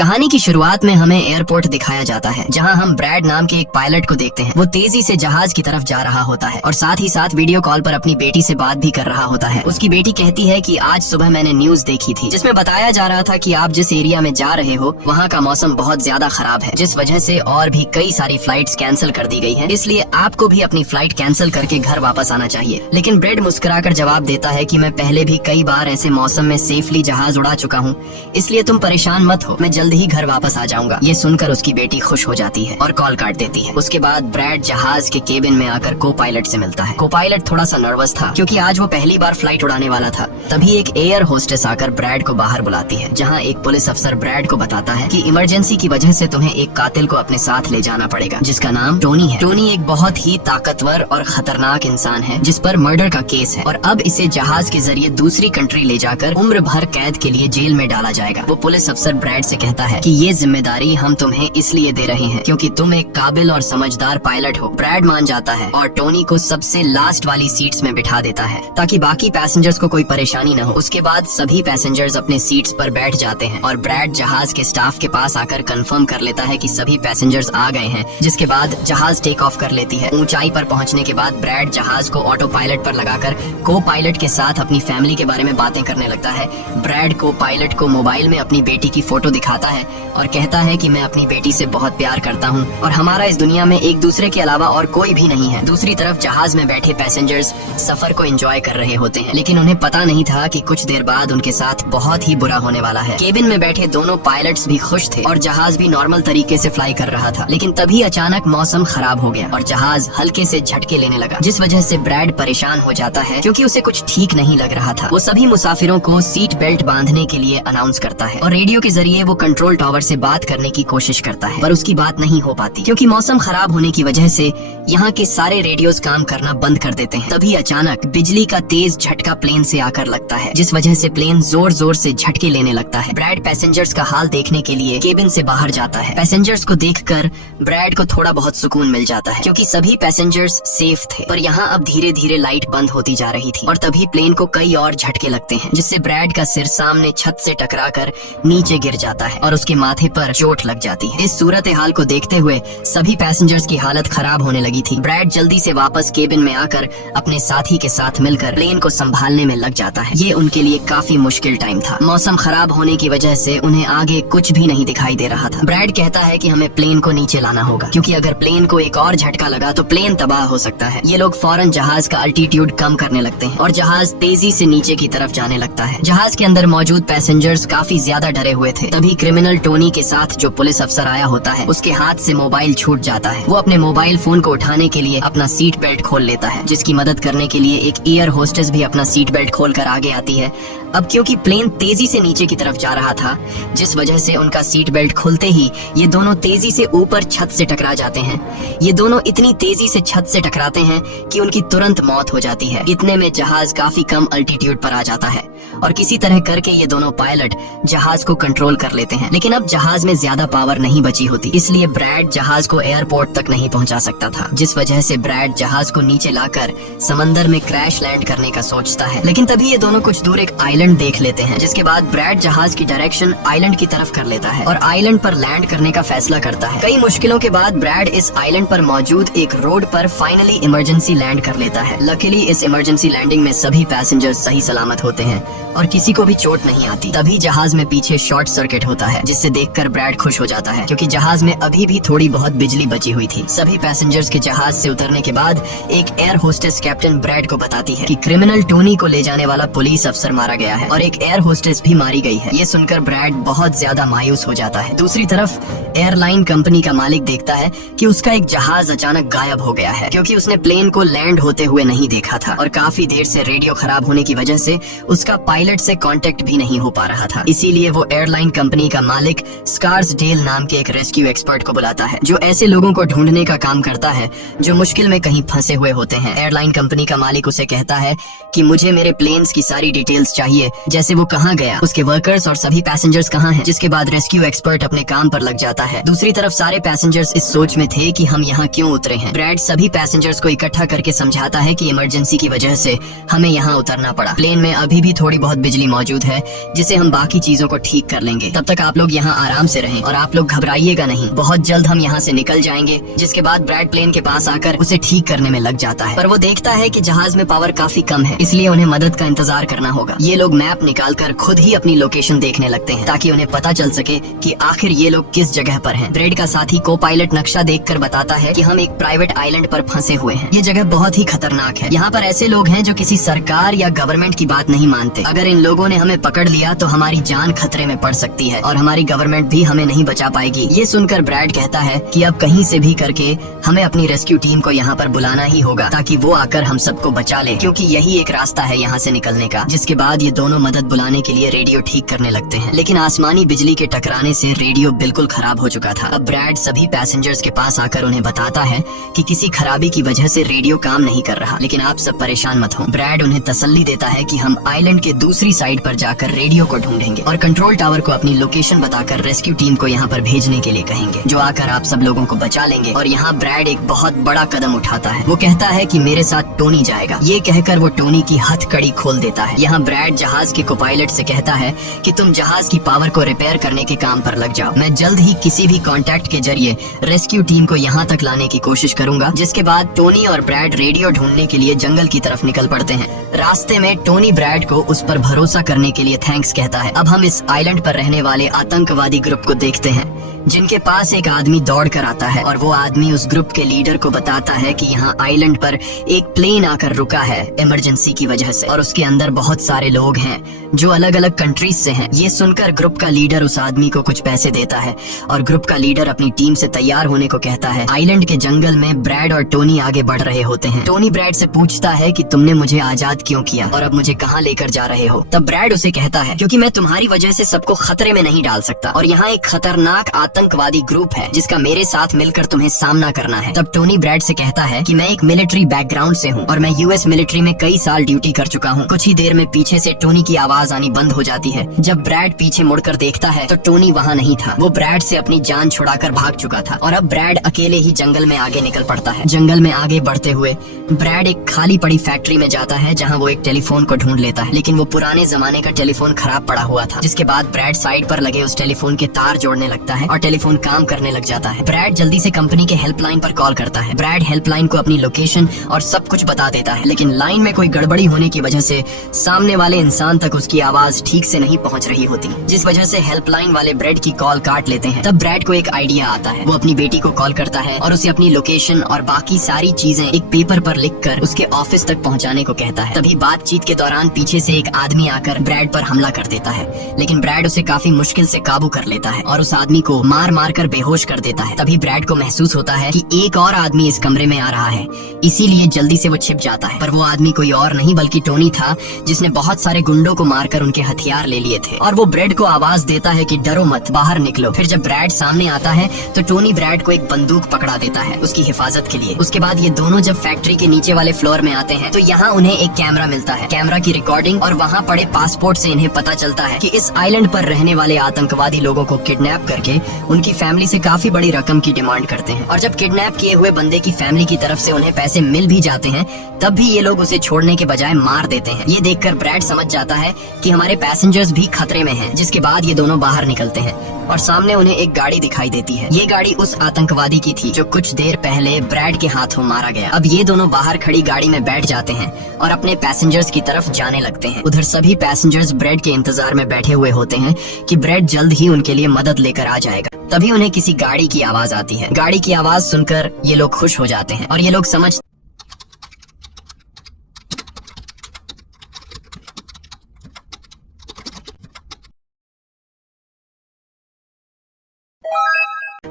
कहानी की शुरुआत में हमें एयरपोर्ट दिखाया जाता है, जहां हम ब्रैड नाम के एक पायलट को देखते हैं। वो तेजी से जहाज की तरफ जा रहा होता है और साथ ही साथ वीडियो कॉल पर अपनी बेटी से बात भी कर रहा होता है। उसकी बेटी कहती है कि आज सुबह मैंने न्यूज देखी थी, जिसमें बताया जा रहा था कि आप जिस एरिया में जा रहे हो वहाँ का मौसम बहुत ज्यादा खराब है, जिस वजह से और भी कई सारी फ्लाइट्स कैंसिल कर दी गई हैं। इसलिए आपको भी अपनी फ्लाइट कैंसिल करके घर वापस आना चाहिए। लेकिन ब्रैड मुस्कुराकर जवाब देता है कि मैं पहले भी कई बार ऐसे मौसम में सेफली जहाज उड़ा चुका हूँ, इसलिए तुम परेशान मत हो, मैं जल्द ही घर वापस आ जाऊंगा। ये सुनकर उसकी बेटी खुश हो जाती है और कॉल काट देती है। उसके बाद ब्रैड जहाज के केबिन में आकर को पायलट से मिलता है। को पायलट थोड़ा सा नर्वस था क्योंकि आज वो पहली बार फ्लाइट उड़ाने वाला था। तभी एक एयर होस्टेस आकर ब्रैड को बाहर बुलाती है, जहाँ एक पुलिस अफसर ब्रैड को बताता है कि इमरजेंसी की वजह से तुम्हें एक कातिल को अपने साथ ले जाना पड़ेगा, जिसका नाम टोनी है। टोनी एक बहुत ही ताकतवर और खतरनाक इंसान है जिस पर मर्डर का केस है और अब इसे जहाज के जरिए दूसरी कंट्री ले जाकर उम्र भर कैद के लिए जेल में डाला जाएगा। वो पुलिस अफसर ब्रैड से कहता है कि ये जिम्मेदारी हम तुम्हें इसलिए दे रहे हैं क्योंकि तुम एक काबिल और समझदार पायलट हो। ब्रैड मान जाता है और टोनी को सबसे लास्ट वाली सीट्स में बिठा देता है ताकि बाकी पैसेंजर्स को कोई परेशानी न हो। उसके बाद सभी पैसेंजर्स अपने सीट्स पर बैठ जाते हैं और ब्रैड जहाज के स्टाफ के पास आकर कंफर्म कर लेता है कि सभी पैसेंजर्स आ गए हैं, जिसके बाद जहाज टेक ऑफ कर लेती है। ऊंचाई पर पहुंचने के बाद ब्रैड जहाज को ऑटो पायलट पर लगाकर को पायलट के साथ अपनी फैमिली के बारे में बातें करने लगता है। ब्रैड को पायलट को मोबाइल में अपनी बेटी की फोटो दिखाता है और कहता है कि मैं अपनी बेटी से बहुत प्यार करता हूँ और हमारा इस दुनिया में एक दूसरे के अलावा और कोई भी नहीं है। दूसरी तरफ जहाज में बैठे पैसेंजर्स सफर को एंजॉय कर रहे होते हैं, लेकिन उन्हें पता नहीं था कि कुछ देर बाद उनके साथ बहुत ही बुरा होने वाला है। केबिन में बैठे दोनों पायलट्स भी खुश थे और जहाज भी नॉर्मल तरीके से फ्लाई कर रहा था, लेकिन तभी अचानक मौसम खराब हो गया और जहाज हल्के से झटके लेने लगा, जिस वजह से ब्रैड परेशान हो जाता है क्योंकि उसे कुछ ठीक नहीं लग रहा था। वो सभी मुसाफिरों को सीट बेल्ट बांधने के लिए अनाउंस करता है और रेडियो के जरिए वो कंट्रोल टावर से बात करने की कोशिश करता है, पर उसकी बात नहीं हो पाती क्योंकि मौसम खराब होने की वजह से यहाँ के सारे रेडियोस काम करना बंद कर देते हैं। तभी अचानक बिजली का तेज झटका प्लेन से आकर लगता है, जिस वजह से प्लेन जोर जोर से झटके लेने लगता है। ब्रैड पैसेंजर्स का हाल देखने के लिए केबिन से बाहर जाता है। पैसेंजर्स को देखकर ब्रैड को थोड़ा बहुत सुकून मिल जाता है क्योंकि सभी पैसेंजर्स सेफ थे, पर यहाँ अब धीरे धीरे लाइट बंद होती जा रही थी और तभी प्लेन को कई और झटके लगते हैं, जिससे ब्रैड का सिर सामने छत से टकराकर नीचे गिर जाता है और उसके माथे पर चोट लग जाती है। इस सूरत हाल को देखते हुए सभी पैसेंजर्स की हालत खराब होने लगी थी। ब्रैड जल्दी से वापस केबिन में आकर अपने साथी के साथ मिलकर प्लेन को संभालने में लग जाता है। ये उनके लिए काफी मुश्किल टाइम था। मौसम खराब होने की वजह से उन्हें आगे कुछ भी नहीं दिखाई दे रहा था। ब्रैड कहता है कि हमें प्लेन को नीचे लाना होगा क्योंकि अगर प्लेन को एक और झटका लगा तो प्लेन तबाह हो सकता है। ये लोग फौरन जहाज का अल्टीट्यूड कम करने लगते हैं और जहाज तेजी से नीचे की तरफ जाने लगता है। जहाज के अंदर मौजूद पैसेंजर्स काफी ज्यादा डरे हुए थे। तभी क्रिमिनल टोनी के साथ जो पुलिस अफसर आया होता है, उसके हाथ से मोबाइल छूट जाता है। वो अपने मोबाइल फोन को उठाने के लिए अपना सीट बेल्ट खोल लेता है, जिसकी मदद करने के लिए एक एयर होस्टेस भी अपना सीट बेल्ट खोल कर आगे आती है। अब क्योंकि प्लेन तेजी से नीचे की तरफ जा रहा था, जिस वजह से उनका सीट बेल्ट खुलते ही ये दोनों तेजी से ऊपर छत से टकरा जाते हैं। ये दोनों इतनी तेजी से छत से टकराते हैं कि उनकी तुरंत मौत हो जाती है। इतने में जहाज काफी कम अल्टीट्यूड पर आ जाता है और किसी तरह करके ये दोनों पायलट जहाज को कंट्रोल कर लेते हैं, लेकिन अब जहाज में ज्यादा पावर नहीं बची होती, इसलिए ब्रैड जहाज को एयरपोर्ट तक नहीं पहुंचा सकता था, जिस वजह से ब्रैड जहाज को नीचे लाकर समंदर में क्रैश लैंड करने का सोचता है। लेकिन तभी ये दोनों कुछ दूर एक आइलैंड देख लेते हैं, जिसके बाद ब्रैड जहाज की डायरेक्शन आइलैंड की तरफ कर लेता है और आइलैंड पर लैंड करने का फैसला करता है। कई मुश्किलों के बाद ब्रैड इस आइलैंड पर मौजूद एक रोड पर फाइनली इमरजेंसी लैंड कर लेता है। लकीली इस इमरजेंसी लैंडिंग में सभी पैसेंजर्स सही सलामत होते हैं और किसी को भी चोट नहीं आती। तभी जहाज में पीछे शॉर्ट सर्किट होता है, जिससे देखकर ब्रैड खुश हो जाता है क्योंकि जहाज में अभी भी थोड़ी बहुत बिजली बची हुई थी। सभी पैसेंजर्स के जहाज से उतरने के बाद एक एयर होस्टेस कैप्टन ब्रैड को बताती है कि क्रिमिनल टोनी को ले जाने वाला पुलिस अफसर मारा गया है और एक एयर होस्टेस भी मारी गई है। ये सुनकर ब्रैड बहुत ज्यादा मायूस हो जाता है। दूसरी तरफ एयरलाइन कंपनी का मालिक देखता है कि उसका एक जहाज अचानक गायब हो गया है क्योंकि उसने प्लेन को लैंड होते हुए नहीं देखा था और काफी देर से रेडियो खराब होने की वजह से उसका पायलट से कांटेक्ट भी नहीं हो पा रहा था। इसीलिए वो एयरलाइन कंपनी का मालिक स्कार्सडेल नाम के एक रेस्क्यू एक्सपर्ट को बुलाता है, जो ऐसे लोगों को ढूंढने का काम करता है जो मुश्किल में कहीं फंसे हुए होते हैं। एयरलाइन कंपनी का मालिक उसे कहता है कि मुझे मेरे प्लेन्स की सारी डिटेल्स चाहिए, जैसे वो कहाँ गया, उसके वर्कर्स और सभी पैसेंजर्स कहाँ हैं। जिसके बाद रेस्क्यू एक्सपर्ट अपने काम पर लग जाता आता है। दूसरी तरफ सारे पैसेंजर्स इस सोच में थे कि हम यहाँ क्यों उतरे हैं। ब्रैड सभी पैसेंजर्स को इकट्ठा करके समझाता है कि इमरजेंसी की वजह से हमें यहाँ उतरना पड़ा। प्लेन में अभी भी थोड़ी बहुत बिजली मौजूद है जिसे हम बाकी चीजों को ठीक कर लेंगे। तब तक आप लोग यहाँ आराम से रहें और आप लोग घबराइएगा नहीं, बहुत जल्द हम यहाँ से निकल जाएंगे। जिसके बाद ब्रैड प्लेन के पास आकर उसे ठीक करने में लग जाता है, पर वो देखता है कि जहाज में पावर काफी कम है, इसलिए उन्हें मदद का इंतजार करना होगा। ये लोग मैप निकालकर खुद ही अपनी लोकेशन देखने लगते हैं ताकि उन्हें पता चल सके कि आखिर ये लोग किस जगह पर हैं। ब्रेड का साथी को पायलट नक्शा देखकर बताता है कि हम एक प्राइवेट आइलैंड पर फंसे हुए हैं। ये जगह बहुत ही खतरनाक है। यहाँ पर ऐसे लोग हैं जो किसी सरकार या गवर्नमेंट की बात नहीं मानते। अगर इन लोगों ने हमें पकड़ लिया तो हमारी जान खतरे में पड़ सकती है और हमारी गवर्नमेंट भी हमें नहीं बचा पाएगी। ये सुनकर ब्रैड कहता है कि अब कहीं से भी करके हमें अपनी रेस्क्यू टीम को यहाँ पर बुलाना ही होगा ताकि वो आकर हम सबको बचा ले, क्योंकि यही एक रास्ता है यहाँ से निकलने का। जिसके बाद ये दोनों मदद बुलाने के लिए रेडियो ठीक करने लगते हैं, लेकिन आसमानी बिजली के टकराने से रेडियो बिल्कुल खराब हो चुका था। अब ब्रैड सभी पैसेंजर्स के पास आकर उन्हें बताता है कि किसी खराबी की वजह से रेडियो काम नहीं कर रहा, लेकिन आप सब परेशान मत हो। ब्रैड उन्हें तसल्ली देता है कि हम आइलैंड के दूसरी साइड पर जाकर रेडियो को ढूंढेंगे और कंट्रोल टावर को अपनी लोकेशन बताकर रेस्क्यू टीम को यहाँ पर भेजने के लिए कहेंगे, जो आकर आप सब लोगों को बचा लेंगे। और यहाँ ब्रैड एक बहुत बड़ा कदम उठाता है। वो कहता है कि मेरे साथ टोनी जाएगा। ये कहकर वो टोनी की हथकड़ी खोल देता है। यहाँ ब्रैड जहाज के कोपायलट से कहता है कि तुम जहाज की पावर को रिपेयर करने के काम पर लग जाओ। मैं जल्द ही किसी भी कांटेक्ट के जरिए रेस्क्यू टीम को यहाँ तक लाने की कोशिश करूंगा। जिसके बाद टोनी और ब्रैड रेडियो ढूंढने के लिए जंगल की तरफ निकल पड़ते हैं। रास्ते में टोनी ब्रैड को उस पर भरोसा करने के लिए थैंक्स कहता है। अब हम इस आइलैंड पर रहने वाले आतंकवादी ग्रुप को देखते हैं, जिनके पास एक आदमी दौड़ कर आता है और वो आदमी उस ग्रुप के लीडर को बताता है कि यहाँ आइलैंड पर एक प्लेन आकर रुका है इमरजेंसी की वजह से और उसके अंदर बहुत सारे लोग हैं जो अलग अलग कंट्रीज से हैं। ये सुनकर ग्रुप का लीडर उस आदमी को कुछ पैसे देता है और ग्रुप का लीडर अपनी टीम से तैयार होने को कहता है। आइलैंड के जंगल में ब्रैड और टोनी आगे बढ़ रहे होते हैं। टोनी ब्रैड से पूछता है कि तुमने मुझे आजाद क्यों किया और अब मुझे कहाँ लेकर जा रहे हो। तब ब्रैड उसे कहता है क्योंकि मैं तुम्हारी वजह से सबको खतरे में नहीं डाल सकता और यहाँ एक खतरनाक आतंकवादी ग्रुप है जिसका मेरे साथ मिलकर तुम्हें सामना करना है। तब टोनी ब्रैड से कहता है कि मैं एक मिलिट्री बैकग्राउंड से हूँ और मैं यूएस मिलिट्री में कई साल ड्यूटी कर चुका हूँ। कुछ ही देर में पीछे से टोनी की आवाज आनी बंद हो जाती है। जब ब्रैड पीछे मुड़कर देखता है तो टोनी वहाँ नहीं था। वो ब्रैड से अपनी जान छुड़ाकर भाग चुका था और अब ब्रैड अकेले ही जंगल में आगे निकल पड़ता है। जंगल में आगे बढ़ते हुए ब्रैड एक खाली पड़ी फैक्ट्री में जाता है जहाँ वो एक टेलीफोन को ढूंढ लेता है, लेकिन वो पुराने जमाने का टेलीफोन खराब पड़ा हुआ था। जिसके बाद ब्रैड साइड पर लगे उस टेलीफोन के तार जोड़ने लगता है और टेलीफोन काम करने लग जाता है। ब्रैड जल्दी से कंपनी के हेल्पलाइन पर कॉल करता है। ब्रैड हेल्पलाइन को अपनी लोकेशन और सब कुछ बता देता है, लेकिन लाइन में कोई गड़बड़ी होने की वजह से सामने वाले इंसान तक उसकी आवाज ठीक से नहीं पहुंच रही होती, जिस वजह से हेल्पलाइन वाले ब्रैड की कॉल काट लेते हैं। तब ब्रैड को एक आइडिया आता है। वो अपनी बेटी को कॉल करता है और उसे अपनी लोकेशन और बाकी सारी चीजें एक पेपर पर लिखकर उसके ऑफिस तक पहुंचाने को कहता है। तभी बातचीत के दौरान पीछे से एक आदमी आकर ब्रैड पर हमला कर देता है, लेकिन ब्रैड उसे काफी मुश्किल से काबू कर लेता है और उस आदमी को मार मार कर बेहोश कर देता है। तभी ब्रैड को महसूस होता है कि एक और आदमी इस कमरे में आ रहा है, इसीलिए जल्दी से वो छिप जाता है। पर वो आदमी कोई और नहीं बल्कि टोनी था, जिसने बहुत सारे गुंडों को मारकर उनके हथियार ले लिए थे। और वो ब्रैड को आवाज देता है कि डरो मत, बाहर निकलो। फिर जब ब्रैड सामने आता है तो टोनी ब्रैड को एक बंदूक पकड़ा देता है उसकी हिफाजत के लिए। उसके बाद ये दोनों जब फैक्ट्री के नीचे वाले फ्लोर में आते हैं तो यहाँ उन्हें एक कैमरा मिलता है, कैमरा की रिकॉर्डिंग और वहाँ पड़े पासपोर्ट से इन्हें पता चलता है कि इस आइलैंड पर रहने वाले आतंकवादी लोगों को किडनैप करके उनकी फैमिली से काफी बड़ी रकम की डिमांड करते हैं। और जब किडनैप किए हुए बंदे की फैमिली की तरफ से उन्हें पैसे मिल भी जाते हैं तब भी ये लोग उसे छोड़ने के बजाय मार देते हैं। ये देखकर ब्रैड समझ जाता है कि हमारे पैसेंजर्स भी खतरे में हैं। जिसके बाद ये दोनों बाहर निकलते हैं और सामने उन्हें एक गाड़ी दिखाई देती है। ये गाड़ी उस आतंकवादी की थी जो कुछ देर पहले ब्रैड के हाथों मारा गया। अब ये दोनों बाहर खड़ी गाड़ी में बैठ जाते हैं और अपने पैसेंजर्स की तरफ जाने लगते हैं। उधर सभी पैसेंजर्स ब्रैड के इंतजार में बैठे हुए होते हैं कि ब्रैड जल्द ही उनके लिए मदद लेकर आ जाएगा। तभी उन्हें किसी गाड़ी की आवाज आती है। गाड़ी की आवाज सुनकर ये लोग खुश हो जाते हैं और ये लोग समझ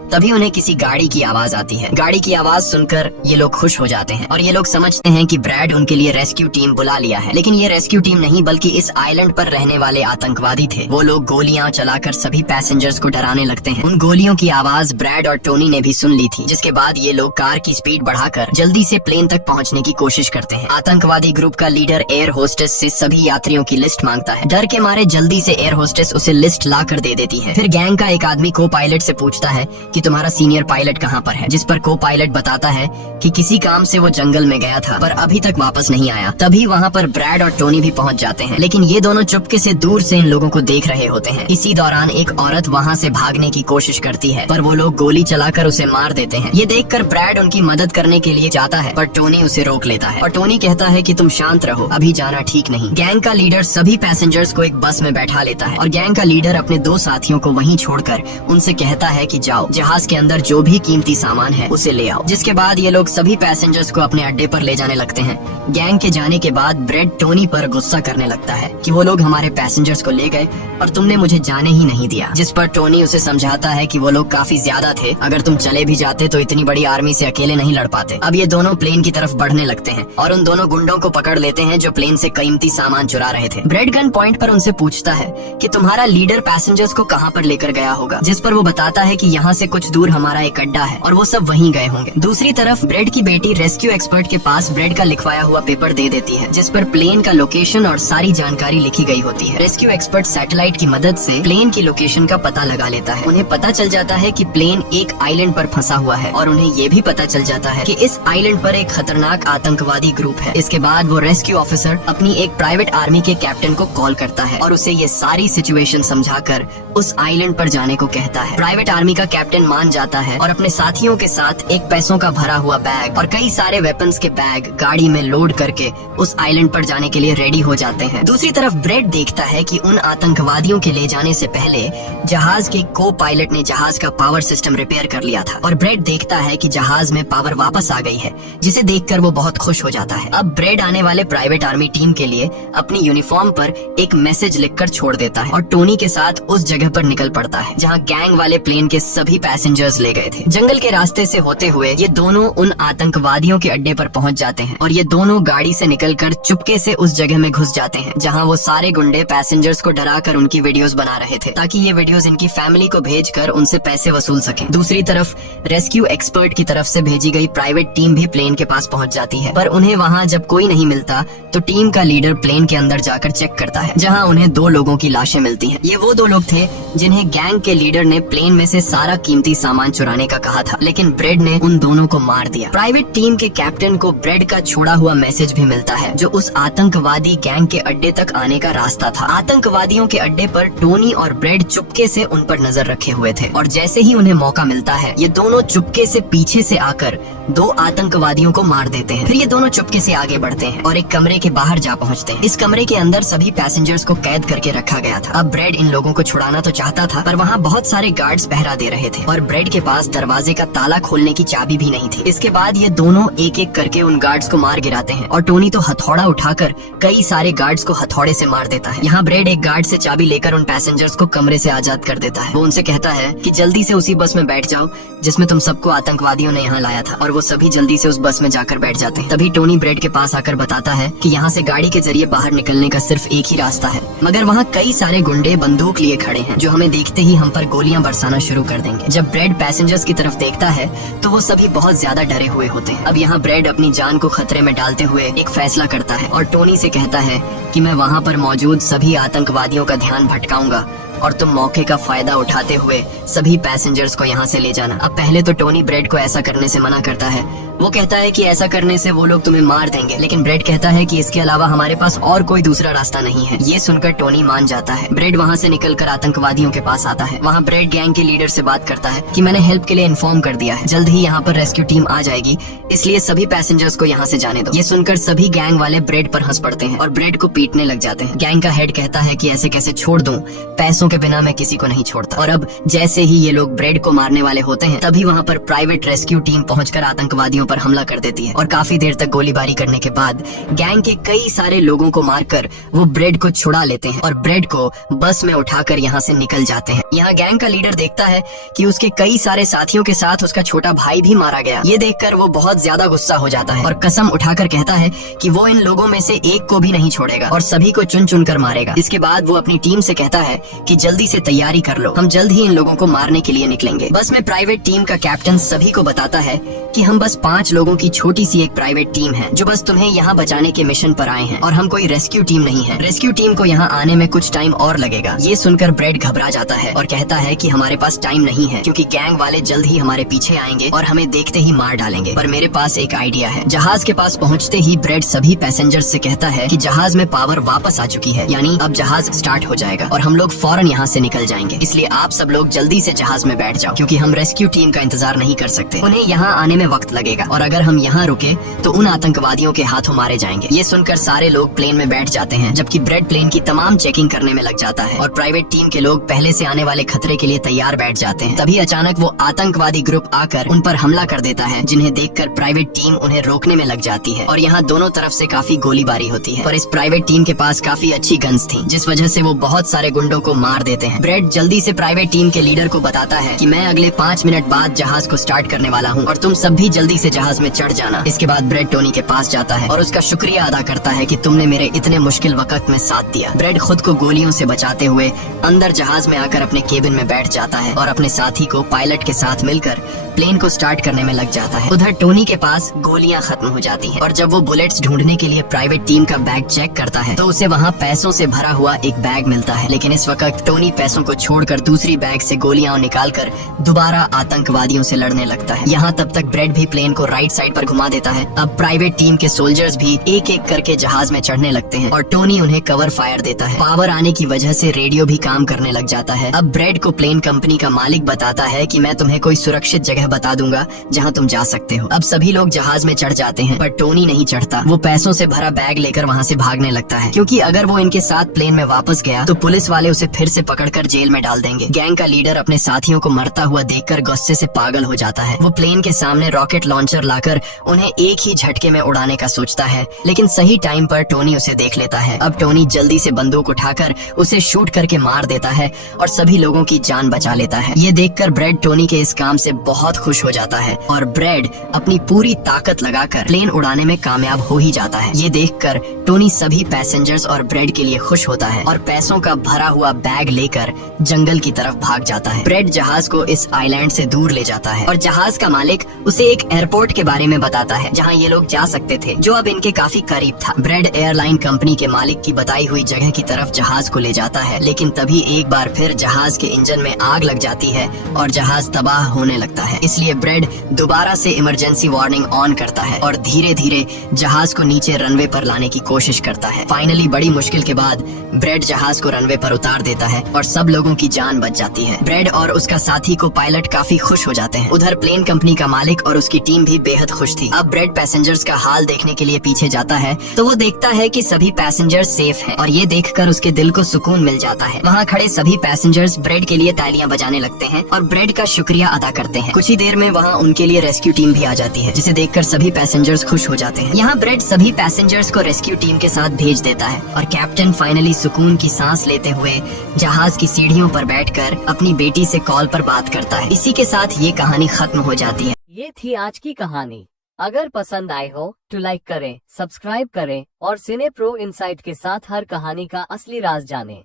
तभी उन्हें किसी गाड़ी की आवाज आती है। गाड़ी की आवाज सुनकर ये लोग खुश हो जाते हैं और ये लोग समझते हैं कि ब्रैड उनके लिए रेस्क्यू टीम बुला लिया है। लेकिन ये रेस्क्यू टीम नहीं बल्कि इस आइलैंड पर रहने वाले आतंकवादी थे। वो लोग गोलियां चलाकर सभी पैसेंजर्स को डराने लगते हैं। उन गोलियों की आवाज ब्रैड और टोनी ने भी सुन ली थी, जिसके बाद ये लोग कार की स्पीड बढ़ाकर जल्दी से प्लेन तक पहुंचने की कोशिश करते हैं। आतंकवादी ग्रुप का लीडर एयर होस्टेस से सभी यात्रियों की लिस्ट मांगता है। डर के मारे जल्दी से एयर होस्टेस उसे लिस्ट ला कर दे देती है। फिर गैंग का एक आदमी को पायलट से पूछता है कि तुम्हारा सीनियर पायलट कहाँ पर है, जिस पर को पायलट बताता है कि किसी काम से वो जंगल में गया था पर अभी तक वापस नहीं आया। तभी वहाँ पर ब्रैड और टोनी भी पहुँच जाते हैं, लेकिन ये दोनों चुपके से दूर से इन लोगों को देख रहे होते हैं। इसी दौरान एक औरत वहाँ से भागने की कोशिश करती है पर वो लोग गोली चलाकर उसे मार देते हैं। ये देखकर ब्रैड उनकी मदद करने के लिए जाता है पर टोनी उसे रोक लेता है और टोनी कहता है कि तुम शांत रहो, अभी जाना ठीक नहीं। गैंग का लीडर सभी पैसेंजर्स को एक बस में बैठा लेता है और गैंग का लीडर अपने 2 साथियों को वहीं छोड़कर उनसे कहता है कि जाओ, जहाज के अंदर जो भी कीमती सामान है उसे ले आओ। जिसके बाद ये लोग सभी पैसेंजर्स को अपने अड्डे पर ले जाने लगते हैं। गैंग के जाने के बाद ब्रेड टोनी पर गुस्सा करने लगता है कि वो लोग हमारे पैसेंजर्स को ले गए और तुमने मुझे जाने ही नहीं दिया। जिस पर टोनी उसे समझाता है कि वो लोग काफी ज्यादा थे, अगर तुम चले भी जाते तो इतनी बड़ी आर्मी से अकेले नहीं लड़ पाते। अब ये दोनों प्लेन की तरफ बढ़ने लगते हैं और उन दोनों गुंडों को पकड़ लेते हैं जो प्लेन से कीमती सामान चुरा रहे थे। ब्रेड गन पॉइंट पर उनसे पूछता है कि तुम्हारा लीडर पैसेंजर्स को कहाँ पर लेकर गया होगा, जिस पर वो बताता है कि यहाँ से कुछ दूर हमारा एक अड्डा है और वो सब वहीं गए होंगे। दूसरी तरफ ब्रेड की बेटी रेस्क्यू एक्सपर्ट के पास ब्रेड का लिखवाया हुआ पेपर दे देती है, जिस पर प्लेन का लोकेशन और सारी जानकारी लिखी गई होती है। रेस्क्यू एक्सपर्ट सैटेलाइट की मदद से प्लेन की लोकेशन का पता लगा लेता है। उन्हें पता चल जाता है कि प्लेन एक आइलैंड पर फंसा हुआ है और उन्हें ये भी पता चल जाता है कि इस आइलैंड पर एक खतरनाक आतंकवादी ग्रुप है। इसके बाद वो रेस्क्यू ऑफिसर अपनी एक प्राइवेट आर्मी के कैप्टन को कॉल करता है और उसे ये सारी सिचुएशन समझाकर उस आइलैंड पर जाने को कहता है। प्राइवेट आर्मी का कैप्टन मान जाता है और अपने साथियों के साथ एक पैसों का भरा हुआ बैग और कई सारे वेपन्स के बैग गाड़ी में लोड करके उस आइलैंड पर जाने के लिए रेडी हो जाते हैं। दूसरी तरफ ब्रेड देखता है कि उन आतंकवादियों के ले जाने से पहले जहाज के को पायलट ने जहाज का पावर सिस्टम रिपेयर कर लिया था और ब्रेड देखता है कि जहाज में पावर वापस आ गई है, जिसे देखकर वो बहुत खुश हो जाता है। अब ब्रेड आने वाले प्राइवेट आर्मी टीम के लिए अपनी यूनिफॉर्म पर एक मैसेज लिखकर छोड़ देता है और टोनी के साथ उस जगह पर निकल पड़ता है जहाँ गैंग वाले प्लेन के सभी पैसेंजर्स ले गए थे। जंगल के रास्ते से होते हुए ये दोनों उन आतंकवादियों के अड्डे पर पहुंच जाते हैं और ये दोनों गाड़ी से निकलकर चुपके से उस जगह में घुस जाते हैं जहां वो सारे गुंडे पैसेंजर्स को डराकर उनकी वीडियोस बना रहे थे ताकि ये वीडियोस इनकी फैमिली को भेजकर उनसे पैसे वसूल सकें। दूसरी तरफ रेस्क्यू एक्सपर्ट की तरफ से भेजी गई प्राइवेट टीम भी प्लेन के पास पहुंच जाती है, पर उन्हें वहां जब कोई नहीं मिलता तो टीम का लीडर प्लेन के अंदर जाकर चेक करता है जहाँ उन्हें 2 लोगों की लाशें मिलती है। ये वो 2 लोग थे जिन्हें गैंग के लीडर ने प्लेन में से सारा कीमती सामान चुराने का कहा था, लेकिन ब्रेड ने उन दोनों को मार दिया। प्राइवेट टीम के कैप्टन को ब्रेड का छोड़ा हुआ मैसेज भी मिलता है जो उस आतंकवादी गैंग के अड्डे तक आने का रास्ता था। आतंकवादियों के अड्डे पर टोनी और ब्रेड चुपके से उन पर नजर रखे हुए थे और जैसे ही उन्हें मौका मिलता है ये दोनों चुपके से पीछे से आकर 2 आतंकवादियों को मार देते हैं। फिर ये दोनों चुपके से आगे बढ़ते हैं और एक कमरे के बाहर जा पहुंचते हैं। इस कमरे के अंदर सभी पैसेंजर्स को कैद करके रखा गया था। अब ब्रेड इन लोगों को छुड़ाना तो चाहता था पर वहाँ बहुत सारे गार्ड्स पहरा दे रहे थे और ब्रेड के पास दरवाजे का ताला खोलने की चाबी भी नहीं थी। इसके बाद ये दोनों एक एक करके उन गार्ड्स को मार गिराते हैं और टोनी तो हथौड़ा उठाकर कई सारे गार्ड्स को हथौड़े से मार देता है। यहाँ ब्रेड एक गार्ड से चाबी लेकर उन पैसेंजर्स को कमरे से आजाद कर देता है। वो उनसे कहता है कि जल्दी से उसी बस में बैठ जाओ जिसमें तुम सबको आतंकवादियों ने यहाँ लाया था और वो सभी जल्दी से उस बस में जाकर बैठ जाते हैं। तभी टोनी ब्रेड के पास आकर बताता है कि यहाँ से गाड़ी के जरिए बाहर निकलने का सिर्फ एक ही रास्ता है, मगर वहाँ कई सारे गुंडे बंदूक लिए खड़े हैं जो हमें देखते ही हम पर गोलियां बरसाना शुरू कर देंगे। जब ब्रेड पैसेंजर्स की तरफ देखता है तो वो सभी बहुत ज्यादा डरे हुए होते हैं। अब यहाँ ब्रेड अपनी जान को खतरे में डालते हुए एक फैसला करता है और टोनी से कहता है कि मैं वहाँ पर मौजूद सभी आतंकवादियों का ध्यान भटकाऊंगा और तुम मौके का फायदा उठाते हुए सभी पैसेंजर्स को यहाँ से ले जाना। अब पहले तो टोनी ब्रेड को ऐसा करने से मना करता है। वो कहता है कि ऐसा करने से वो लोग तुम्हें मार देंगे, लेकिन ब्रेड कहता है कि इसके अलावा हमारे पास और कोई दूसरा रास्ता नहीं है। ये सुनकर टोनी मान जाता है। ब्रेड वहाँ से निकलकर आतंकवादियों के पास आता है। वहाँ ब्रेड गैंग के लीडर से बात करता है कि मैंने हेल्प के लिए इन्फॉर्म कर दिया है, जल्द ही यहाँ पर रेस्क्यू टीम आ जाएगी, इसलिए सभी पैसेंजर्स को यहाँ से जाने दो। ये सुनकर सभी गैंग वाले ब्रेड पर हंस पड़ते हैं और ब्रेड को पीटने लग जाते हैं। गैंग का हेड कहता है कि ऐसे कैसे छोड़ दूं, पैसों के बिना मैं किसी को नहीं छोड़ता। और अब जैसे ही ये लोग ब्रेड को मारने वाले होते हैं तभी वहाँ पर प्राइवेट रेस्क्यू टीम पहुंचकर आतंकवादियों पर हमला कर देती है और काफी देर तक गोलीबारी करने के बाद गैंग के कई सारे लोगों को मारकर वो ब्रेड को छुड़ा लेते हैं और ब्रेड को बस में उठाकर यहाँ से निकल जाते हैं। यहाँ गैंग का लीडर देखता है कि उसके कई सारे साथियों के साथ उसका छोटा भाई भी मारा गया। ये देखकर वो बहुत ज्यादा गुस्सा हो जाता है और कसम उठाकर कहता है कि वो इन लोगों में से एक को भी नहीं छोड़ेगा और सभी को चुन चुन कर मारेगा। इसके बाद वो अपनी टीम से कहता है कि जल्दी से तैयारी कर लो, हम जल्द ही इन लोगों को मारने के लिए निकलेंगे। बस में प्राइवेट टीम का कैप्टन सभी को बताता है कि हम बस 5 लोगों की छोटी सी एक प्राइवेट टीम है जो बस तुम्हें यहाँ बचाने के मिशन पर आए हैं और हम कोई रेस्क्यू टीम नहीं है। रेस्क्यू टीम को यहाँ आने में कुछ टाइम और लगेगा। ये सुनकर ब्रेड घबरा जाता है और कहता है कि हमारे पास टाइम नहीं है क्योंकि गैंग वाले जल्द ही हमारे पीछे आएंगे और हमें देखते ही मार डालेंगे। पर मेरे पास एक आइडिया है। जहाज के पास पहुँचते ही ब्रेड सभी पैसेंजर्स से कहता है कि जहाज में पावर वापस आ चुकी है, यानी अब जहाज स्टार्ट हो जाएगा और हम लोग फौरन यहाँ से निकल जाएंगे। इसलिए आप सब लोग जल्दी से जहाज में बैठ जाओ क्योंकि हम रेस्क्यू टीम का इंतजार नहीं कर सकते। उन्हें यहाँ आने में वक्त लगेगा और अगर हम यहाँ रुके तो उन आतंकवादियों के हाथों मारे जाएंगे। ये सुनकर सारे लोग प्लेन में बैठ जाते हैं जबकि ब्रेड प्लेन की तमाम चेकिंग करने में लग जाता है और प्राइवेट टीम के लोग पहले से आने वाले खतरे के लिए तैयार बैठ जाते हैं। तभी अचानक वो आतंकवादी ग्रुप आकर उन पर हमला कर देता है, जिन्हें देखकर प्राइवेट टीम उन्हें रोकने में लग जाती है और यहाँ दोनों तरफ से काफी गोलीबारी होती है। पर इस प्राइवेट टीम के पास काफी अच्छी गन्स थी जिस वजह से वो बहुत सारे गुंडों को मार देते हैं। ब्रेड जल्दी से प्राइवेट टीम के लीडर को बताता है कि मैं अगले 5 मिनट बाद जहाज को स्टार्ट करने वाला हूँ और तुम सब भी जल्दी से जहाज में चढ़ जाना। इसके बाद ब्रेड टोनी के पास जाता है और उसका शुक्रिया अदा करता है कि तुमने मेरे इतने मुश्किल वक्त में साथ दिया। ब्रेड खुद को गोलियों से बचाते हुए अंदर जहाज में आकर अपने केबिन में बैठ जाता है और अपने साथी को पायलट के साथ मिलकर प्लेन को स्टार्ट करने में लग जाता है। उधर टोनी के पास गोलियां खत्म हो जाती हैं और जब वो बुलेट्स ढूंढने के लिए प्राइवेट टीम का बैग चेक करता है तो उसे वहाँ पैसों से भरा हुआ एक बैग मिलता है। लेकिन इस वक्त टोनी पैसों को छोड़कर दूसरी बैग से गोलियां निकालकर दोबारा आतंकवादियों से लड़ने लगता है। यहाँ तब तक ब्रेड भी प्लेन को राइट साइड पर घुमा देता है। अब प्राइवेट टीम के सोल्जर्स भी एक एक करके जहाज में चढ़ने लगते हैं और टोनी उन्हें कवर फायर देता है। पावर आने की वजह से रेडियो भी काम करने लग जाता है। अब ब्रेड को प्लेन कंपनी का मालिक बताता है कि मैं तुम्हें कोई सुरक्षित जगह बता दूंगा जहां तुम जा सकते हो। अब सभी लोग जहाज में चढ़ जाते हैं पर टोनी नहीं चढ़ता। वो पैसों से भरा बैग लेकर वहां से भागने लगता है क्योंकि अगर वो इनके साथ प्लेन में वापस गया तो पुलिस वाले उसे फिर से पकड़कर जेल में डाल देंगे। गैंग का लीडर अपने साथियों को मरता हुआ देखकर गुस्से से पागल हो जाता है। वो प्लेन के सामने रॉकेट लॉन्चर लाकर उन्हें एक ही झटके में उड़ाने का सोचता है, लेकिन सही टाइम पर टोनी उसे देख लेता है। अब टोनी जल्दी से बंदूक उठाकर उसे शूट करके मार देता है और सभी लोगों की जान बचा लेता है। ये देखकर ब्रेड टोनी के इस काम से बहुत खुश हो जाता है और ब्रेड अपनी पूरी ताकत लगाकर प्लेन उड़ाने में कामयाब हो ही जाता है। ये देखकर टोनी सभी पैसेंजर्स और ब्रेड के लिए खुश होता है और पैसों का भरा हुआ बैग लेकर जंगल की तरफ भाग जाता है। ब्रेड जहाज को इस आइलैंड से दूर ले जाता है और जहाज का मालिक उसे एक एयरपोर्ट के बारे में बताता है जहां ये लोग जा सकते थे, जो अब इनके काफी करीब था। ब्रेड एयरलाइन कंपनी के मालिक की बताई हुई जगह की तरफ जहाज को ले जाता है, लेकिन तभी एक बार फिर जहाज के इंजन में आग लग जाती है और जहाज तबाह होने लगता है। इसलिए ब्रेड दोबारा से इमरजेंसी वार्निंग ऑन करता है और धीरे धीरे जहाज को नीचे रनवे पर लाने की कोशिश करता है। फाइनली बड़ी मुश्किल के बाद ब्रेड जहाज को रनवे पर उतार देता है और सब लोगों की जान बच जाती है। ब्रेड और उसका साथी को पायलट काफी खुश हो जाते हैं। उधर प्लेन कंपनी का मालिक और उसकी टीम भी बेहद खुश थी। अब ब्रेड पैसेंजर्स का हाल देखने के लिए पीछे जाता है तो वो देखता है कि सभी पैसेंजर्स सेफ हैं और ये देखकर उसके दिल को सुकून मिल जाता है। वहाँ खड़े सभी पैसेंजर्स ब्रेड के लिए तालियां बजाने लगते हैं और ब्रेड का शुक्रिया अदा करते हैं। कुछ ही देर में वहाँ उनके लिए रेस्क्यू टीम भी आ जाती है, जिसे देखकर सभी पैसेंजर्स खुश हो जाते हैं। यहाँ ब्रेड सभी पैसेंजर्स को रेस्क्यू टीम के साथ भेज देता है और कैप्टन फाइनली सुकून की सांस लेते हुए जहाज की सीढ़ियों पर बैठकर अपनी बेटी से कॉल पर बात करता है। इसी के साथ ये कहानी खत्म हो जाती है। ये थी आज की कहानी। अगर पसंद आए हो तो लाइक करें, सब्सक्राइब करें और सिने प्रो इनसाइट के साथ हर कहानी का असली राज जानें।